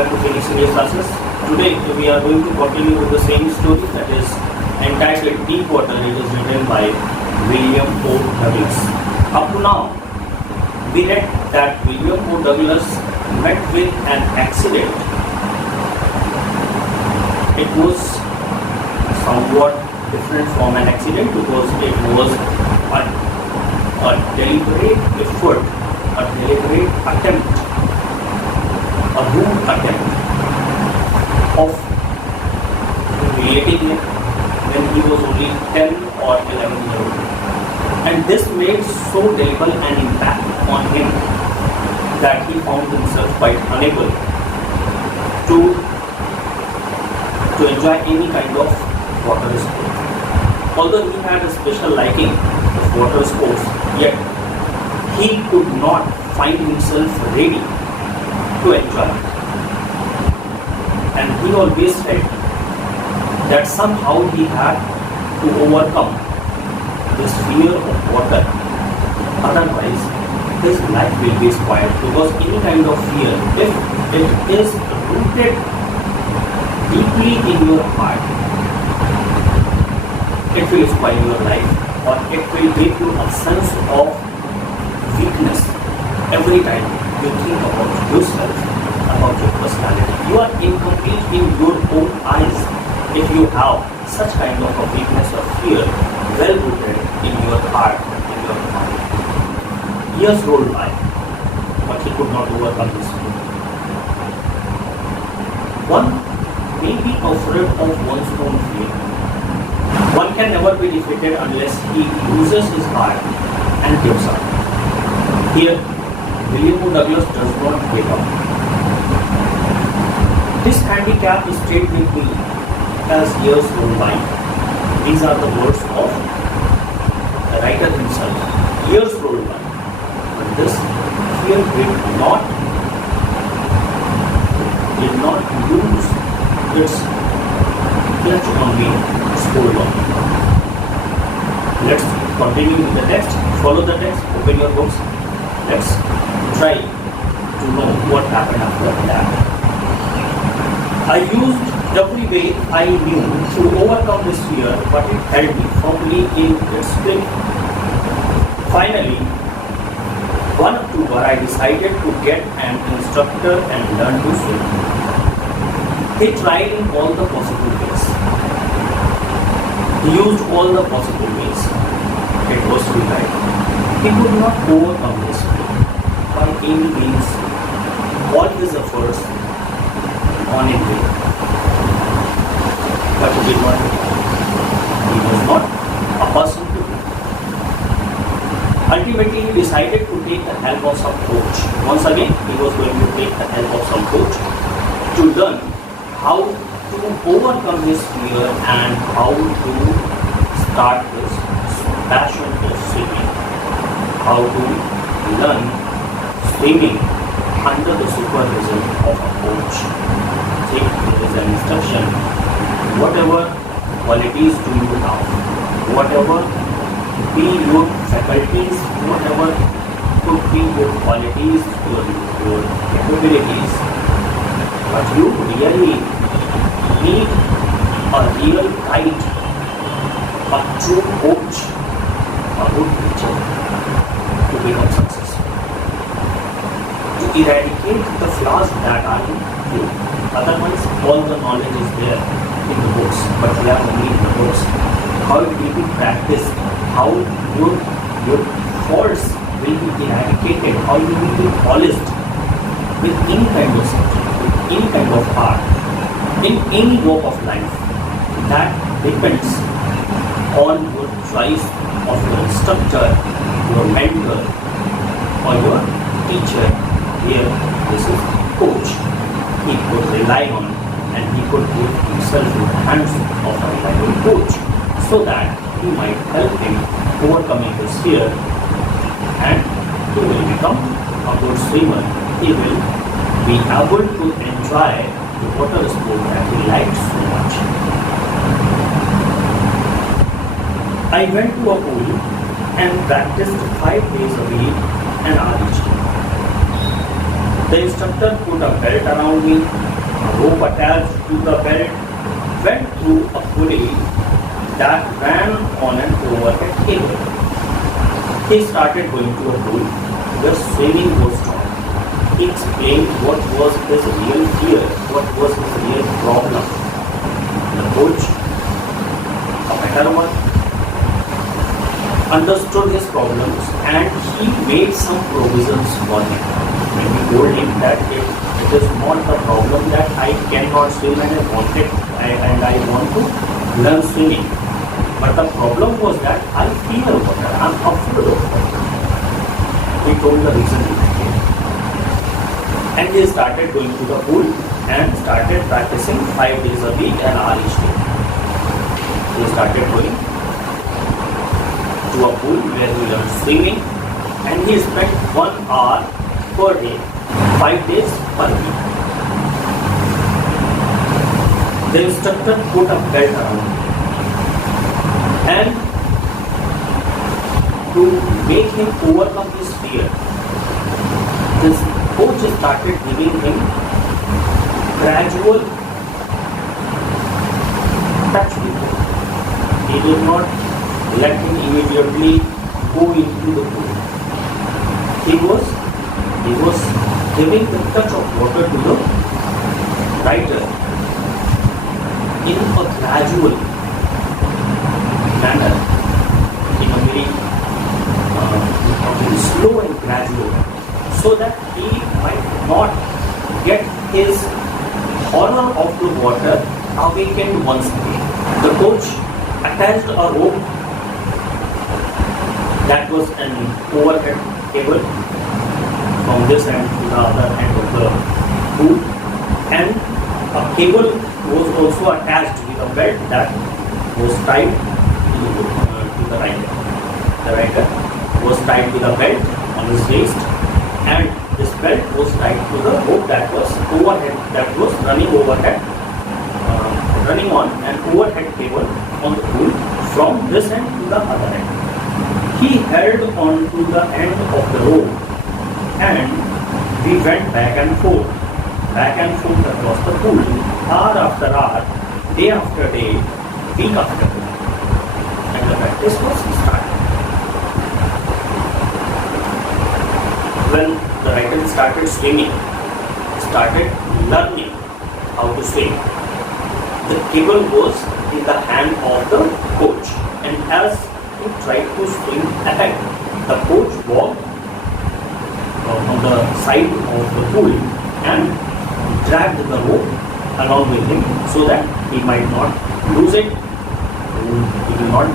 back to Phoenix English classes. Today we are going to continue with the same story that is entitled Deepwater. It is written by William O. Douglas. Up to now, we read that William O. Douglas met with an accident. It was somewhat different from an accident because it was a deliberate effort, a deliberate attempt, a rude attempt of humiliating him when he was only 10 or 11 years old. And this made so terrible an impact on him that he found himself quite unable to enjoy any kind of water sport. Although he had a special liking of water sports, yet he could not find himself ready to enjoy it. And he always felt that somehow he had to overcome this fear of water. Otherwise, his life will be spoiled, because any kind of fear, if it is rooted deeply in your heart, it will spoil your life, or it will give you a sense of weakness every time you think about yourself, about your personality. You are incomplete in your own eyes if you have such kind of a weakness or fear well rooted in your heart, in your mind. Years rolled by, but he could not overcome this fear. One may be afraid of one's own fear. One can never be defeated unless he loses his heart and gives up. Here, William O. Douglas does not give up. This handicap stayed with me as years rolled by. These are the words of the writer himself. Years rolled by, but this fear did not lose its clutch on me, its hold on me. Let's continue with the text. Follow the text. Open your books. Let's try to know what happened after that. I used every way I knew to overcome this fear, but it held me firmly in its grip. Finally, one October, I decided to get an instructor and learn to swim. He tried in all the possible ways. He used all the possible ways. It was futile. He could not overcome this fear by any means. All his efforts on in vain. But he did not. He was not a person to do. Ultimately, he decided to take the help of some coach. Once again, he was going to take the help of some coach to learn how to overcome his fear and how to start his passion for swimming. How to learn swimming under the supervision of a coach. Take it as an instruction. Whatever qualities do you have, whatever be your faculties, whatever could be your qualities, your capabilities, but you really need a real guide, a true coach, a good teacher to become successful. To eradicate the flaws that are in you. Otherwise, all the knowledge is there in the books, but we are only in the books. How it will be practiced, how your faults will be eradicated, how you will be polished with any kind of subject, with any kind of art, in any walk of life. That depends on your choice of your instructor, your mentor, or your teacher. Here, this is coach. He could rely on, and he could put himself in the hands of a reliable coach, so that he might help him overcoming his fear, and he will become a good swimmer. He will be able to enjoy the water sport that he liked so much. I went to a pool and practiced 5 days a week, an hour each day. The instructor put a belt around me rope attached to the belt went through a pulley that ran on an overhead cable. He started going to a pool where swimming was taught. He explained what was his real fear, what was his real problem. The coach, a better one, understood his problems and he made some provisions for him. And he told him that it is not the problem that I cannot swim and I want to learn swimming. But the problem was that I fear water, I am afraid of water. He told the reason behind it. And he started going to the pool and started practicing 5 days a week, an hour each day. He started going to a pool where he learned swimming and he spent 1 hour per day, 5 days per week. The instructor put a belt around him and to make him overcome his fear, this coach started giving him gradual touch with him. He did not let him immediately go into the pool. He was giving the touch of water to the rider in a gradual manner, in a very slow and gradual, so that he might not get his horror of the water awakened once again. The coach attached a rope that was an overhead cable from this end to the other end of the pool, and a cable was also attached with a belt that was tied to the rider. The rider was tied with a belt on his waist, and this belt was tied to the rope that was overhead, that was running on an overhead cable on the pool from this end to the other end. He held on to the end of the rope and we went back and forth across the pool, hour after hour, day after day, week after week. And the practice was started. When the rider started swimming, started learning how to swim, the cable was in the hand of the coach, and as he tried to swim ahead, the coach walked on the side of the pool and dragged the rope along with him so that he might not lose it, he will not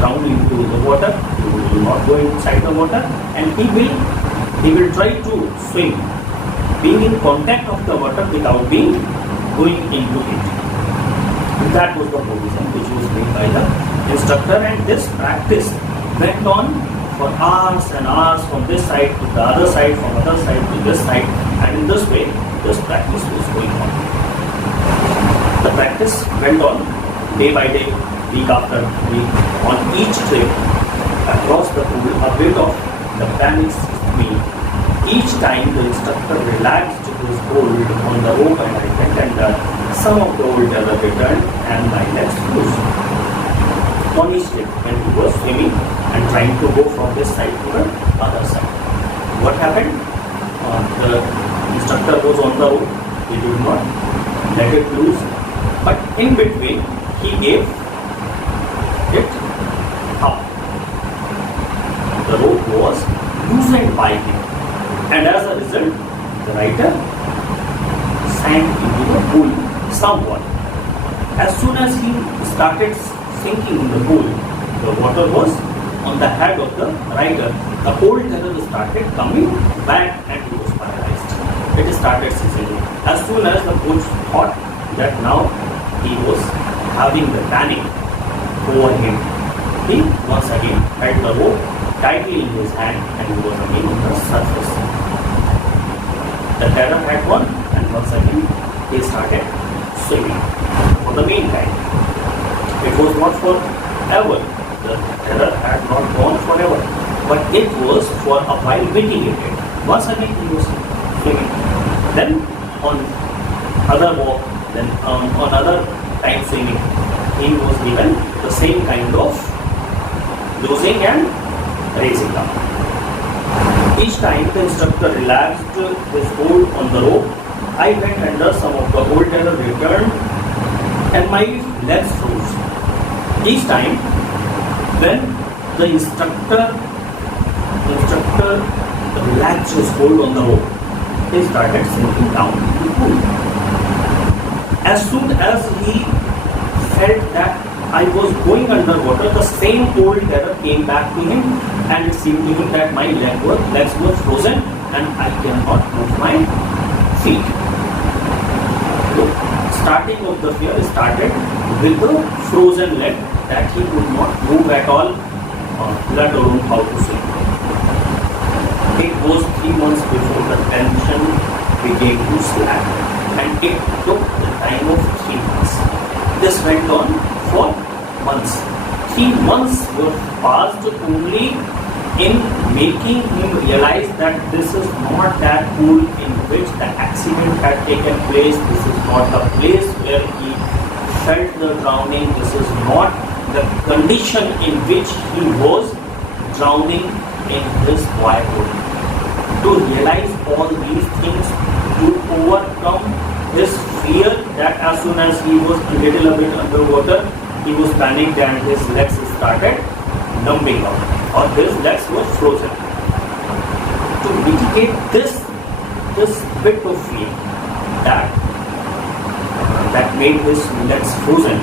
drown into the water, he will not go inside the water, and he will try to swim, being in contact of the water without going into it. That was the provision which was made by the instructor, and this practice went on for hours and hours, from this side to the other side, from other side to this side, and in this way this practice was going on. The practice went on day by day, week after week. On each trip across the pool, a bit of the panic seized me. Each time the instructor relaxed his hold on the rope and I went, and some of the old terror returned and my legs loose. On each trip, when he was swimming and trying to go from this side to the other side, what happened? The instructor was on the rope. He did not let it loose, but in between he gave it up. The rope was loosened by him, and as a result, the rider sank into the pool somewhat. As soon as he started sinking in the pool, the water was on the head of the rider. The whole terror started coming back and he was paralyzed. It started seizing. As soon as the coach thought that now he was having the panic over him, he once again held the rope tightly in his hand and he was again on the surface. The terror had gone and once again he started swimming. For the meantime, it was not forever. The terror had not gone forever, but it was for a while mitigated. Once again he was swimming. Then on other walk, then another time swimming, he was given the same kind of losing and raising up. Each time the instructor relaxed his hold on the rope, I went under, some of the old terror returned, and my legs froze. Each time when the instructor relaxed his hold on the rope, he started sinking down into the pool. As soon as he felt that I was going underwater, the same old terror came back to him, and it seemed to him that my legs were frozen and I cannot move my feet. So, starting of the fear started with the frozen leg, that he could not move at all, let alone how to swim. It was 3 months before the tension began to slack, and it took the time of 3 months. This went on for months. 3 months were passed only in making him realize that this is not that pool in which the accident had taken place. This is not the place where he felt the drowning. This is not the condition in which he was drowning in his boyhood. To realize all these things, to overcome his fear that as soon as he was a little bit underwater, he was panicked and his legs started numbing out, or his legs were frozen. To mitigate this bit of fear that made his legs frozen,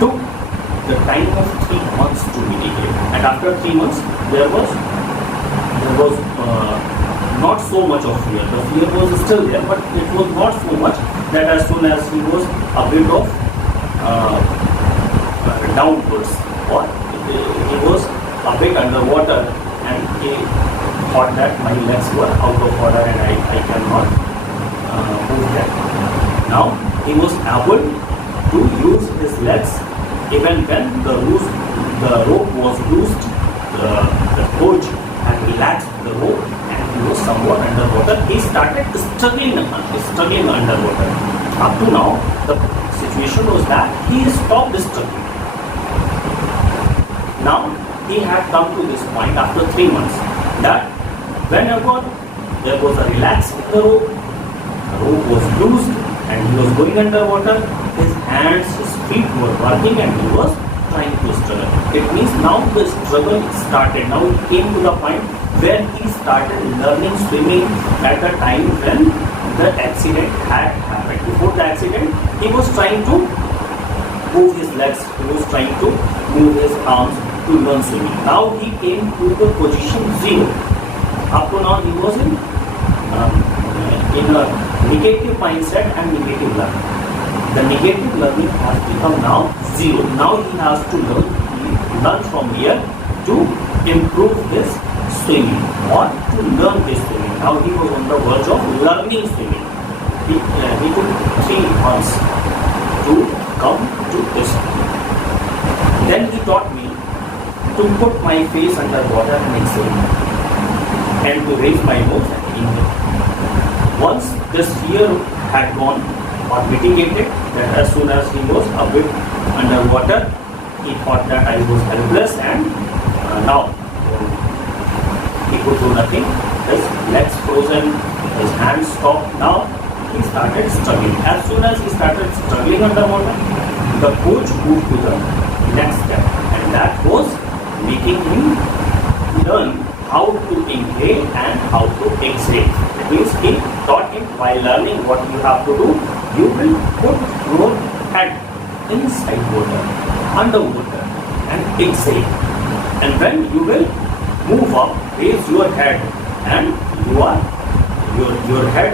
took the time of 3 months to mitigate. And after 3 months, there was not so much of fear. The fear was still there, but it was not so much that as soon as he was a bit of downwards, or he was a bit underwater, and he thought that my legs were out of order and I cannot move them. Now he was able to use his legs even when the rope was loosed, the coach had relaxed the rope and he was somewhat underwater. He started struggling underwater. Up to now, the situation was that he stopped struggling. Now he had come to this point after 3 months that whenever there was a relax in the rope was loosed and he was going underwater, his hands, his feet were working and he was trying to struggle. It means now the struggle started. Now he came to the point where he started learning swimming at the time when the accident had happened. Before the accident, he was trying to move his legs, he was trying to move his arms to learn swimming. Now he came to the position 0. Up to now he was in a negative mindset and negative learning. The negative learning has become now 0. Now he has to learn from here to improve his swimming or to learn his swimming. Now he was on the verge of learning swimming. He took 3 months to come to this. Then he taught me to put my face under water and exhale, and to raise my nose and inhale. Once this fear had gone or mitigated, that as soon as he was a bit underwater, he thought that I was helpless, and now he could do nothing. His legs frozen, his hands stopped. Now he started struggling. As soon as he started struggling underwater, the coach moved to the next step, and that was making him learn how to inhale and how to exhale. That means he taught him, while learning, what you have to do. You will put your head inside water, underwater, and exhale. And when you will move up, raise your head, and your head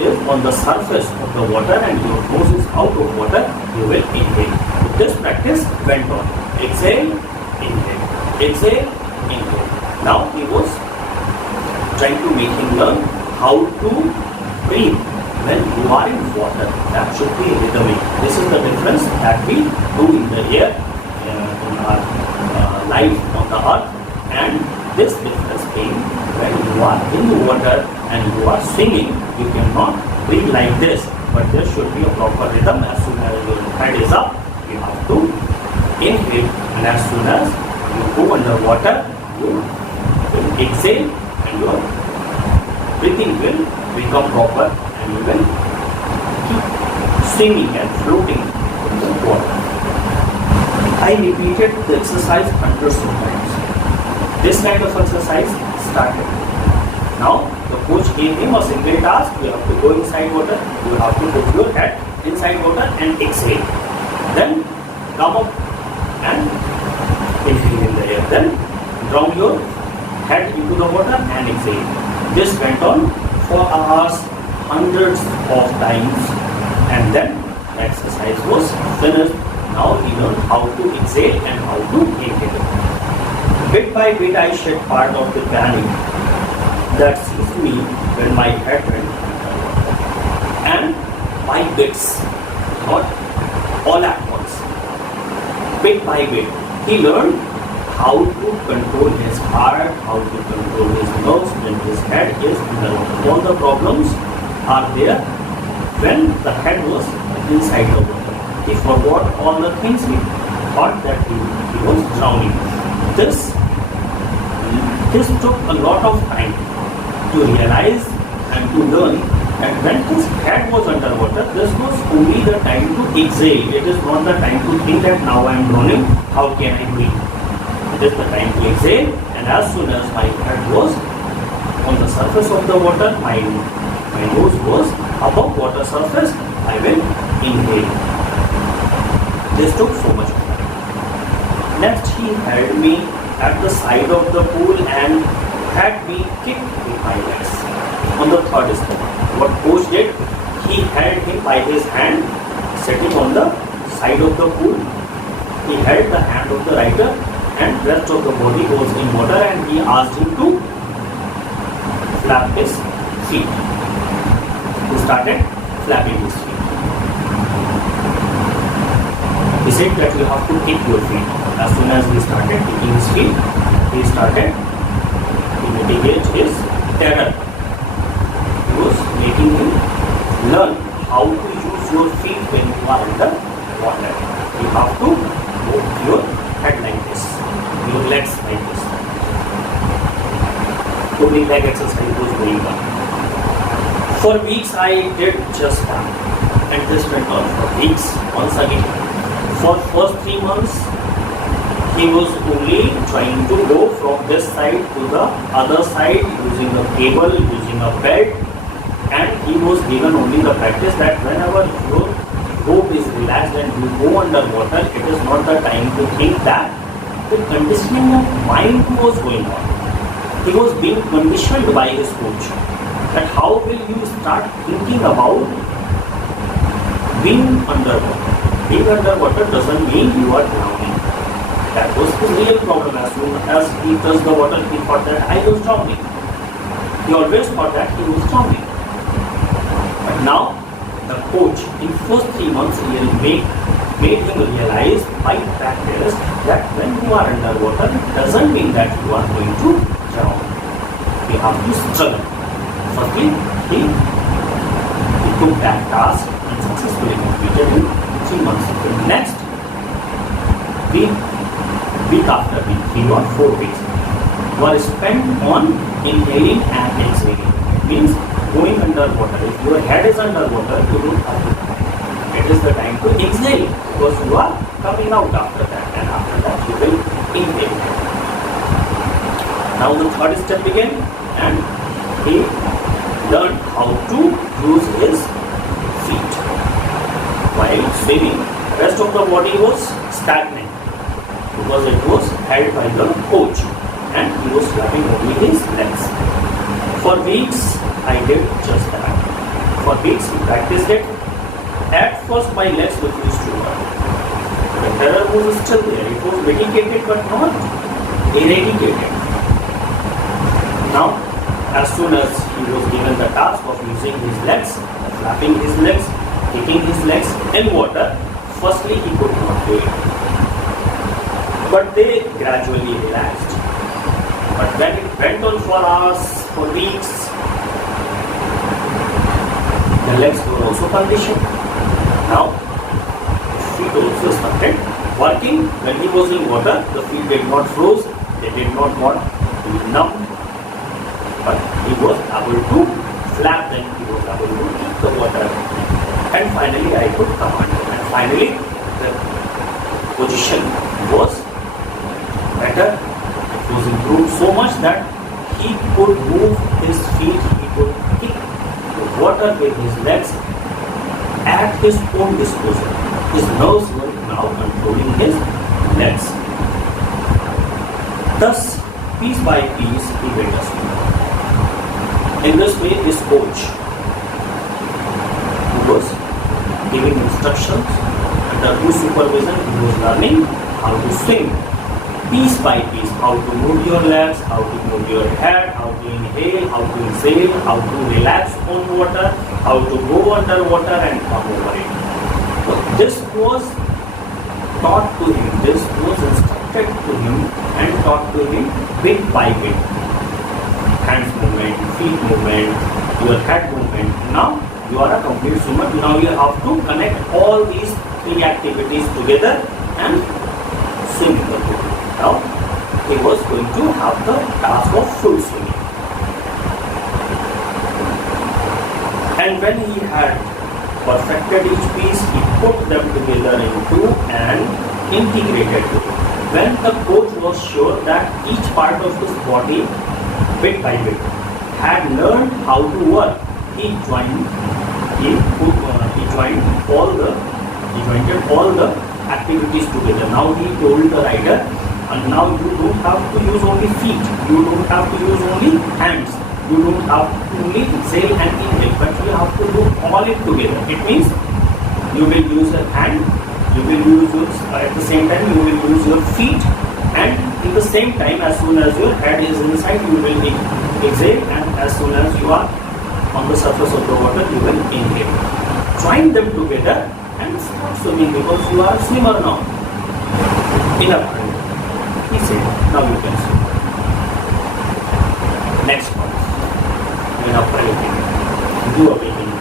is on the surface of the water and your nose is out of water, you will inhale. This practice went on. Exhale, inhale. Exhale, inhale. Now he was trying to make him learn how to breathe when you are in water. That should be rhythmic. This is the difference that we do in the air, in our life on the earth, and this difference came when you are in the water and you are swimming. You cannot breathe like this. but there should be a proper rhythm. As soon as your head is up, you have to inhale, and as soon as you go underwater, you will exhale, and your breathing will become proper, and you will keep swimming and floating in the water. I repeated the exercise hundreds of times. This kind of exercise started. Now, the coach gave him a single task. You have to go inside water. You have to put your head inside water and exhale. Then come up and inhale in the air. Then drown your head into the water and exhale. This went on for hours, hundreds of times, and then the exercise was finished. Now he learned how to exhale and how to inhale. Bit by bit I shed part of the panic that seized me when my head went underwater. And by bits, not all at once. Bit by bit, he learned how to control his heart, how to control his nerves when his head is underwater. All the problems are there when the head was inside the water. He forgot all the things he thought that he was drowning. This took a lot of time to realize and to learn that when his head was underwater, this was only the time to exhale. It is not the time to think that now I am drowning, how can I breathe? It is the time to exhale, and as soon as my head was on the surface of the water, my nose was above water surface, I will inhale. This took so much time. Next, he held me at the side of the pool and had me kick with my legs. On the third step, what coach did, he held him by his hand, sitting on the side of the pool. He held the hand of the rider and rest of the body was in water, and he asked him to flap his feet. He started flapping his feet. He said that you have to kick your feet. As soon as he started kicking his feet, he started to mitigate his terror. He was making him learn how to use your feet when you are under water. You have to move your head like this, your legs like this. So the leg exercise was going on. For weeks I did just that, and this went on for weeks once again. For first 3 months, he was only trying to go from this side to the other side using a cable, using a belt, and he was given only the practice that whenever your rope is relaxed and you go underwater, it is not the time to think that. The conditioning of mind was going on. He was being conditioned by his coach that how will you start thinking about being underwater. Being underwater doesn't mean you are drowning. That was his real problem. As soon as he touched the water, he thought that I was drowning. He always thought that he was drowning. But now, the coach, in first 3 months, he made him realize by practice that when you are underwater, it doesn't mean that you are going to drown. You have to struggle. Firstly, he took that task and successfully completed it. 3 months. Next, week after week, 3 or 4 weeks, were spent on inhaling and exhaling. Means going underwater. If your head is underwater, you don't have to come. It is the time to exhale because you are coming out after that, and after that you will inhale. Now the third step began, and he learned how to use his feet. While swimming, the rest of the body was stagnant because it was held by the coach, and he was flapping only his legs. For weeks, I did just that. For weeks, we practiced it. At first, my legs refused to work. The terror was still there. It was mitigated but not eradicated. Now, as soon as he was given the task of using his legs, flapping his legs, kicking his legs in water, firstly he could not do it. But they gradually relaxed. But when it went on for hours, for weeks, the legs were also conditioned. Now, feet also started working. When he was in water, the feet did not froze, they did not got numb, but he was able to flap them, he was able to keep the water. And finally, I could command him. And finally, the position was better. It was improved so much that he could move his feet, he could kick the water with his legs at his own disposal. His nerves were now controlling his legs. Thus, piece by piece, he made us move. In this way, his coach, who was giving instructions, under whose supervision he was learning how to swim piece by piece, how to move your legs, how to move your head, how to inhale, how to exhale, how to relax on water, how to go underwater and come over it. So this was taught to him, this was instructed to him and taught to him bit by bit. Hands movement, feet movement, your head movement. Now you are a complete swimmer. Now you have to connect all these three activities together and swim in the pool. Now he was going to have the task of full swimming. And when he had perfected each piece, he put them together into an integrated way. When the coach was sure that each part of his body, bit by bit, had learned how to work, he joined all the activities together. Now he told the rider, and now you don't have to use only feet, you don't have to use only hands, you don't have to only exhale and inhale, but you have to do all it together. It means you will use your hand, you will use your, at the same time you will use your feet, and in the same time, as soon as your head is inside, you will exhale, and as soon as you are on the surface of the water, you will inhale. Join them together and start swimming, because you are a swimmer now. Enough. He said, now you can swim. Next one. When after anything, do a bathing.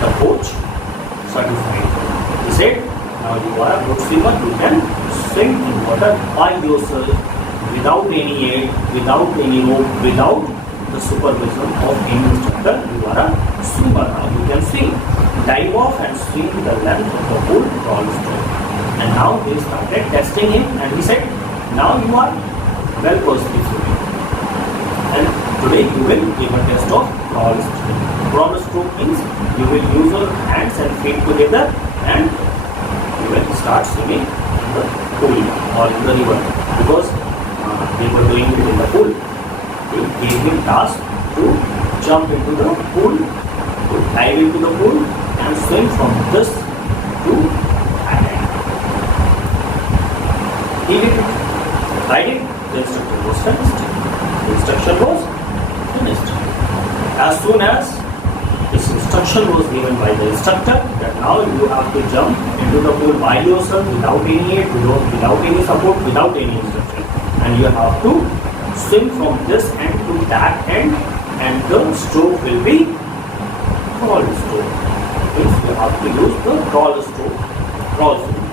The coach certified. He said, now you are a good swimmer, you can swim in water by yourself, without any aid, without any rope, without the supervision of any instructor. You are a swimmer now, you can swim. Dive off and swim the length of the whole crawl stroke. And now they started testing him, and he said, now you are well versed swimming. And today you will give a test of crawl stroke. Crawl stroke means you will use your hands and feet together and you will start swimming in the pool or in the river, because they were doing it in the pool. They gave him task to jump into the pool, to dive into the pool and swim from this to that end. He did it. I did. The instructor was finished. The instruction was finished. As soon as this instruction was given by the instructor that now you have to jump into the pool by yourself, without any aid, without any support, without any instruction, and you have to swim from this end to that end, and the stroke will be crawl stroke. Means you have to use the crawl stroke, crawl stroke.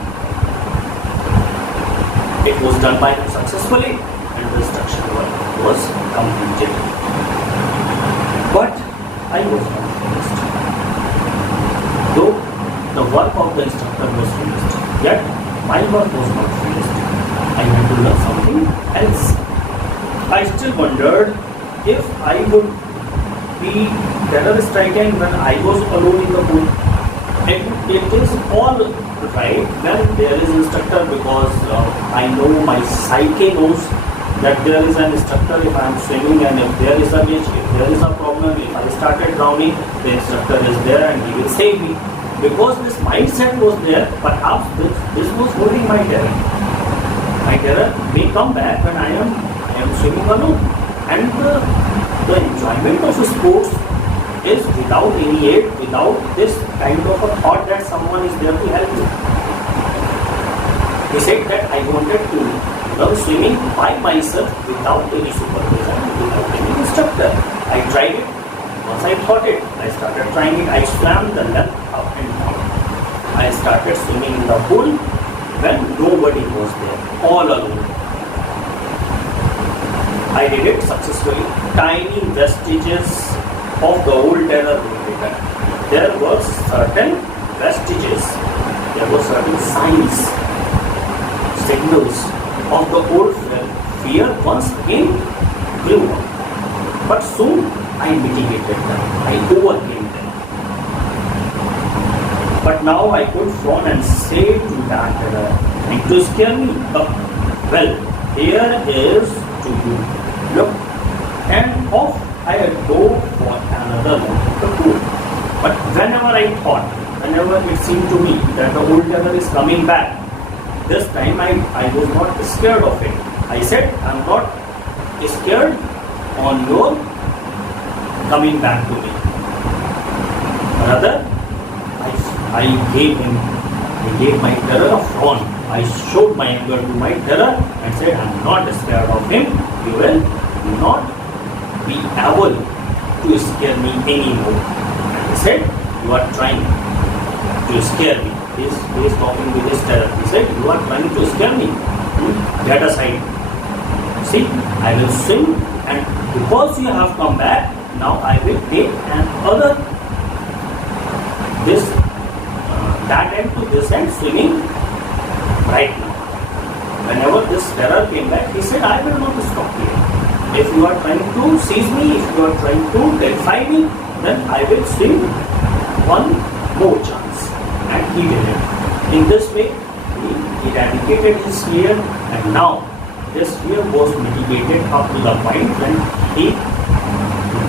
It was done by him successfully, and the instruction was completed. But I was not finished. Though the work of the instructor was finished, yet my work was not finished. I had to learn something else. I still wondered if I would be terror stricken when I was alone in the pool. It is all right when there is instructor, because I know my psyche knows that there is an instructor if I am swimming, and if there is a glitch, if there is a problem, if I started drowning, the instructor is there and he will save me. Because this mindset was there, perhaps this was holding my terror. My terror may come back when I am swimming alone. And the enjoyment of sports is without any aid, without this kind of a thought that someone is there to help you. He said that I wanted to learn swimming by myself without any supervision, without any instructor. I tried it, Once I thought it, I started trying it. I swam the length up and down. I started swimming in the pool when nobody was there, all alone. I did it successfully. Tiny vestiges of the old terror were written. There were certain vestiges, there were certain signs, signals of the old fear once again grew up. But soon I mitigated them, I overcame them. But now I could frown and say to that terror, trying to scare me up. Well, here is to you. Look, and off I go for another one of the pool. But whenever it seemed to me that the old terror is coming back, this time I was not scared of it. I said, I'm not scared on your coming back to me. Rather, I gave my terror a frown. I showed my anger to my terror and said, I'm not scared of him. You will not be able to scare me anymore. And he said, you are trying to scare me. He is talking with his terror. He said, you are trying to scare me. Get aside. See, I will swim, and because you have come back, now I will take another that end to this end swimming right now. Whenever this terror came back, he said, I will not stop here. If you are trying to seize me, if you are trying to terrify me, then I will swim one more chance. And he did it. In this way, he eradicated his fear, and now his fear was mitigated up to the point when he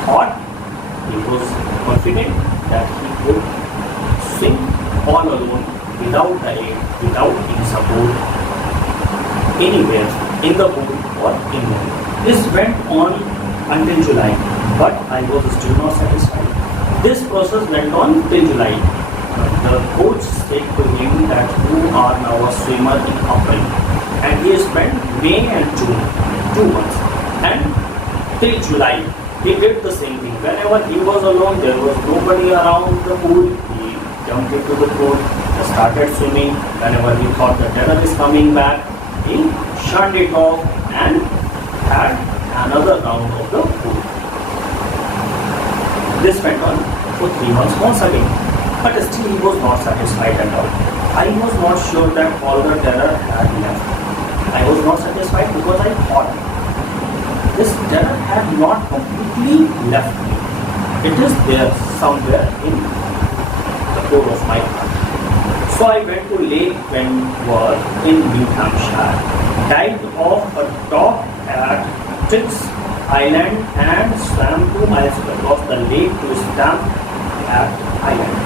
thought, he was confident that he could swim all alone without the aid, without any support, anywhere in the pool or in the pool. This went on until July, but I was still not satisfied. This process went on till July. The coach said to him that you are now a swimmer in April, and he spent May and June, 2 months, and till July he did the same thing. Whenever he was alone, there was nobody around the pool, he jumped into the pool, started swimming. Whenever he thought the terror is coming back, he shut it off and had another round of the pool. This went on for 3 months once again, but still he was not satisfied at all. I was not sure that all the terror had left. I was not satisfied because I thought this terror had not completely left me. It is there somewhere in the core of my heart. So I went to Lake Wentworth in New Hampshire, dived off a dock at Trix Island and swam 2 miles across the lake to Stamp at Island.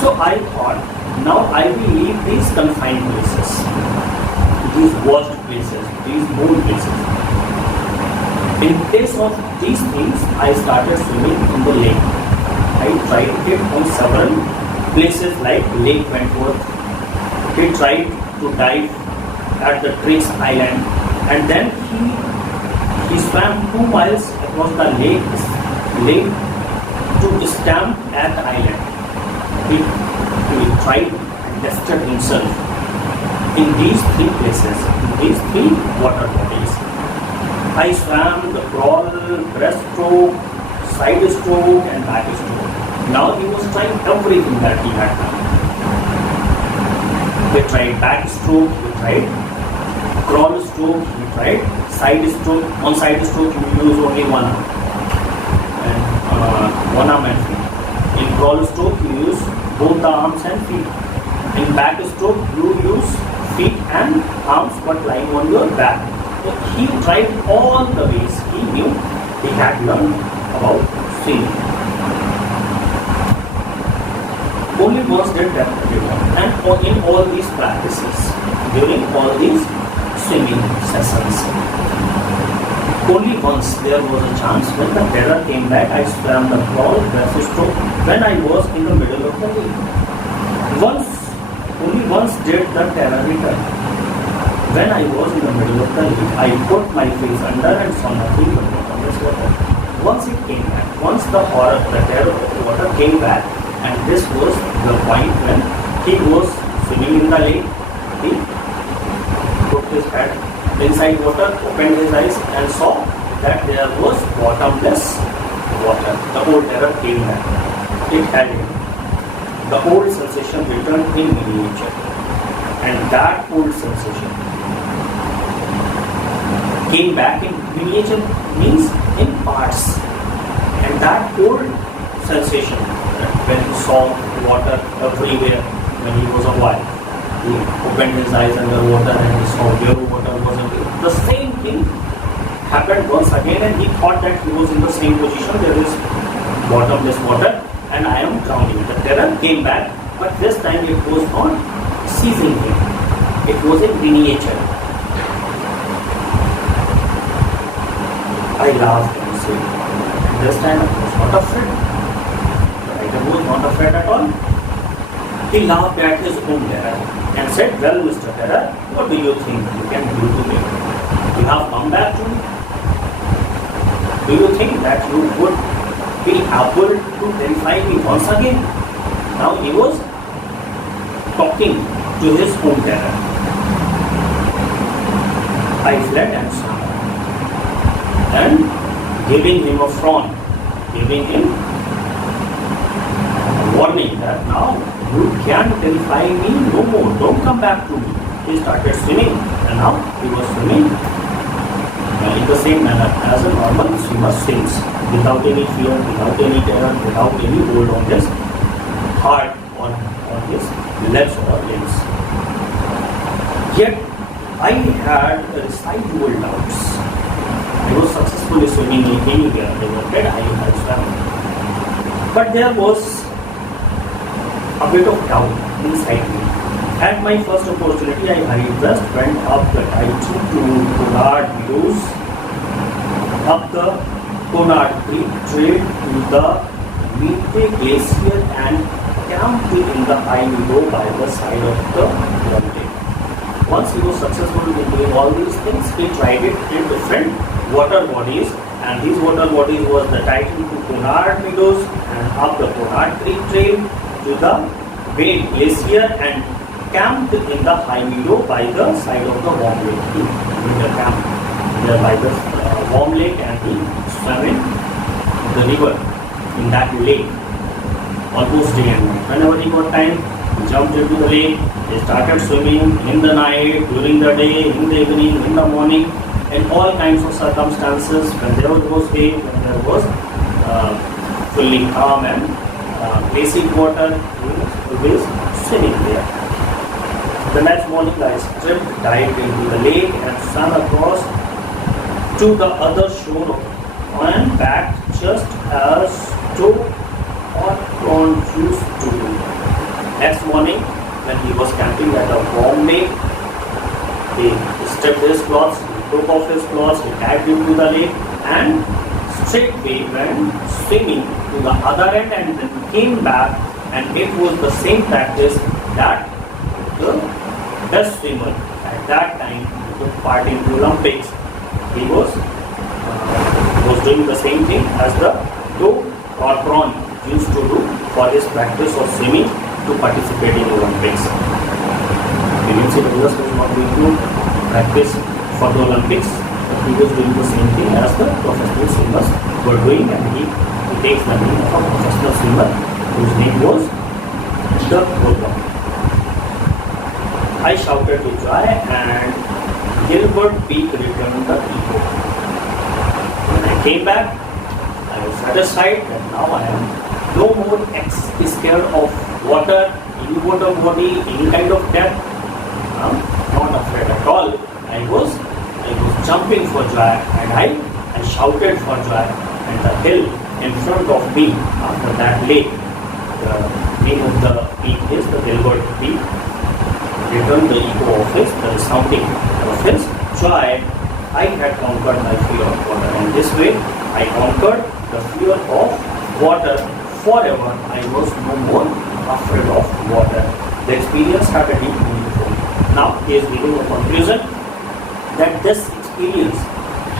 So I thought, now I will leave these confined places, these worst places, these bold places. In place of these things, I started swimming in the lake. I tried it on several places like Lake Wentworth. He tried to dive at the Trix Island, and then he swam 2 miles across the lake to Stamp at the Island. He tried and tested himself in these 3 places, in these 3 water bodies. I swam the crawl, breaststroke, side stroke and back stroke. Now he was trying everything that he had done. He tried back stroke, he tried crawl stroke, he tried side stroke. On side stroke you use only one arm and feet. In crawl stroke you use both the arms and feet. In back stroke you use feet and arms but lying on your back. So he tried all the ways he knew he had learned about swimming. Only once did that everyone. And in all these practices, during all these swimming sessions, only once there was a chance when the terror came back. I swam the crawl, breaststroke when I was in the middle of the lake. Only once did the terror return. When I was in the middle of the lake, I put my face under and saw nothing but bottomless water. Once it came back, once the terror of the water came back, and this was the point when he was swimming in the lake. He put his head inside water, opened his eyes, and saw that there was bottomless water. The old terror came back. It had him. The old sensation returned in miniature, and that old sensation came back in miniature, means in parts. And that old sensation, when he saw water everywhere when he was a boy, he opened his eyes underwater and he saw where water was everywhere. The same thing happened once again, and he thought that he was in the same position. There is bottomless water and I am drowning. The terror came back, but this time it was not seizing him. It was in miniature. I laughed and said, this time I was not afraid. The writer was not afraid at all. He laughed at his own terror and said, well, Mr. Terror, what do you think you can do to me? You have come back to me. Do you think that you would be able to terrify me once again? Now he was talking to his own terror. I fled and saw, and giving him a frown, giving him a warning that now you can terrify me no more, don't come back to me. He started swimming, and now he was swimming in the same manner as a normal swimmer swims, without any fear, without any terror, without any hold on his heart, on his legs or limbs. Yet I had residual doubts. I was successfully swimming anywhere I wanted, I had swam. But there was a bit of doubt inside me. At my first opportunity, I just went up the Taichi to Cunard Meadows, up the Cunard Creek Trail to the Mite Glacier, and camped in the high meadow by the side of the mountain. Once he was successful in doing all these things, he tried it in different water bodies, and these water bodies was the Titan to Cunard Meadows and up the Cunard Creek Trail to the Mite Glacier, and camped in the high meadow by the side of the warm lake. He made a camp there by the warm lake, and he swam in the river in that lake almost day and night. Whenever he got time, he jumped into the lake. He started swimming in the night, during the day, in the evening, in the morning, in all kinds of circumstances. When there was day, when there was fully calm and basic water, he was always swimming there. The next morning, I dived into the lake and swam across to the other shore and back just as Joe Hawthorne used to do. Next morning, when he was camping at a warm lake, he stripped his clothes, he took off his clothes, he dived into the lake, and straightway went swimming to the other end, and then came back, and it was the same practice that the best swimmer at that time took part in the Olympics. He was doing the same thing as the Joe Hawthorne used to do for his practice of swimming to participate in Olympics. William C. Douglas was not going to practice for the Olympics, but he was doing the same thing as the professional swimmers were doing, and he takes the name of a professional swimmer whose name was Doug Hawthorne. I shouted with joy, and Gilbert Peak returned the echo. When I came back, I was satisfied that now I am no more scared of water, any water body, any kind of depth. Not afraid at all. I was jumping for joy, and I shouted for joy, and the hill in front of me after that lake, the name of the peak is the Gilbert Peak, returned the echo of his, the sounding of his joy. I had conquered my fear of water, and this way I conquered the fear of water forever. I was no more afraid of water. The experience had a deep meaning for me. Now he is giving a conclusion that this experience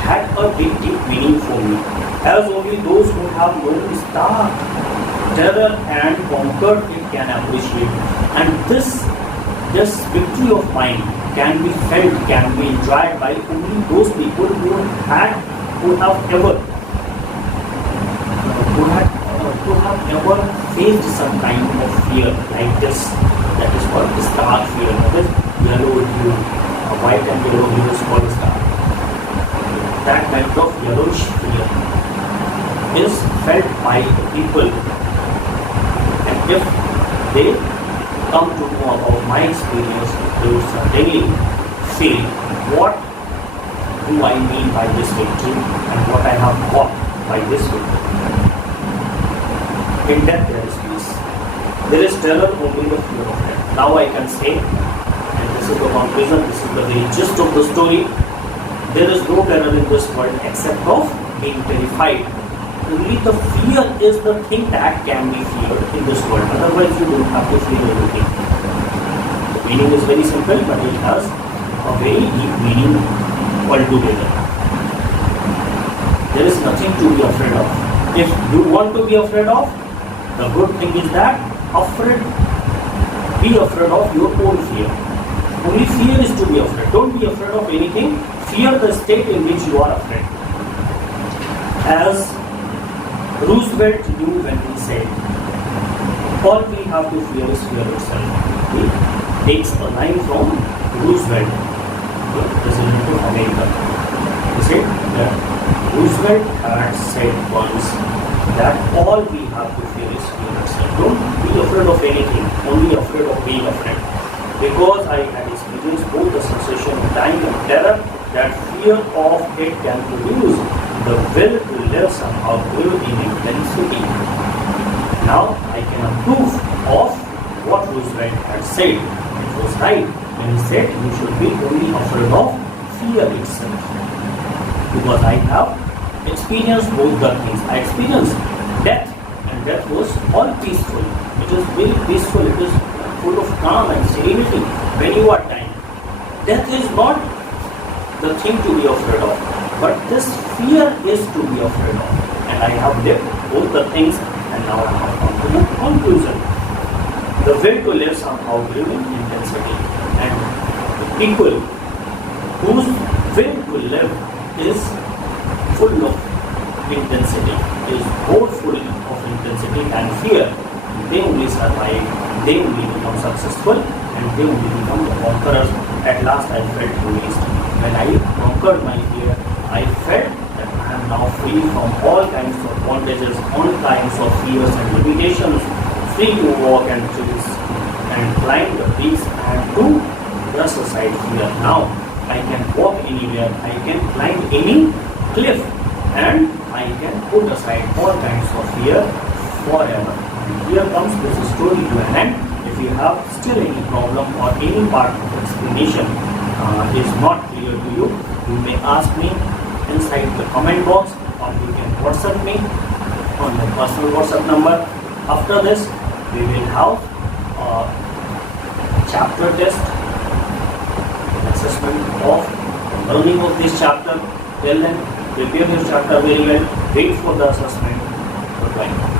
had a deep meaning for me. as only those who have known star terror and conquered it can appreciate. And this victory of mine can be felt, can be enjoyed by only those people who have ever faced some kind of fear like this. That is called star fear. That is yellow hue, white and yellow hue is called star. That kind of yellowish fear is felt by the people, and if they come to know about my experience, they would certainly say what do I mean by this victory and what I have got by this victory. In death there is peace. There is terror, only the fear of death. Now I can say, and this is the conclusion, this is the very gist of the story, there is no terror in this world except of being terrified. Only the fear is the thing that can be feared in this world. Otherwise you don't have to fear everything. The meaning is very simple, but it has a very deep meaning altogether. There is nothing to be afraid of. If you want to be afraid of, the good thing is that be afraid of your own fear. Only fear is to be afraid. Don't be afraid of anything. Fear the state in which you are afraid. As Roosevelt knew when he said, all we have to fear is fear itself. He takes a line from Roosevelt, the President of America. He said that Roosevelt had said once that all we have to fear is fear itself. Don't be afraid of anything, only afraid of being afraid. Because I had experienced both the sensation of dying and terror that fear of it can produce, the will to live somehow grew in intensity. Now I can approve of what Roosevelt had said. It was right when he said you should be only afraid of fear itself. Because I have experienced both the things. I experienced death, and death was all peaceful. It is very peaceful. It is full of calm and serenity when you are dying. Death is not the thing to be afraid of, but this fear is to be afraid of. And I have lived both the things, and now I have come to the conclusion. The will to live somehow grew in intensity, and the people whose will to live is full of intensity, is more full of intensity than fear. They only survive, they only become successful, and they only become the conquerors. At last I felt released. When I conquered my fear, I felt that I am now free from all kinds of bondages, all kinds of fears and limitations, free to walk and trees and climb the peaks and to brush aside fear. Now I can walk anywhere, I can climb any cliff, and I can put aside all kinds of fear forever. Here comes this story to an end. If you have still any problem or any part of explanation is not clear to you, you may ask me inside the comment box, or you can WhatsApp me on my personal WhatsApp number. After this, we will have a chapter test, assessment of learning of this chapter. Till then, prepare your chapter very well, wait for the assessment. Goodbye.